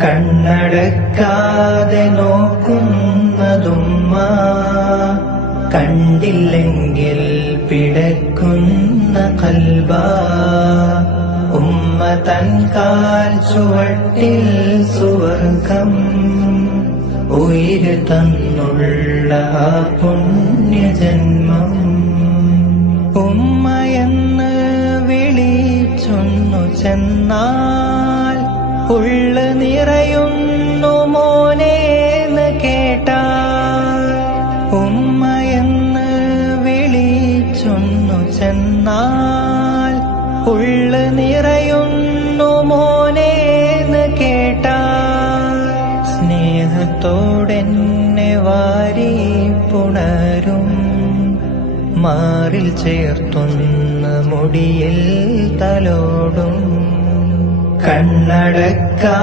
കണ്ണടക്കാതെ നോക്കുന്നതുമ്മ, കണ്ടില്ലെങ്കിൽ പിടക്കുന്ന കൽബാ. ഉമ്മ തൻ കാൽ ചുവട്ടിൽ സുവർഗം ഉയിര് തന്നുള്ള ആ പുണ്യജന്മം. ഉമ്മയെന്ന് വിളിച്ചൊന്നു ചെന്നാൽ ഉള്ള നിറയുന്നു മോനേന്ന് കേട്ടാൽ. ഉമ്മയെന്ന് വിളിച്ചൊന്നു ചെന്നാൽ ഉള്ള നിറയുന്നു മോനേന്ന് കേട്ടാൽ. സ്നേഹത്തോടെന്നെ വാരി പുണരും, മാറിൽ ചേർത്തൊന്ന് മുടിയിൽ തലോടും. കണ്ണടക്കാ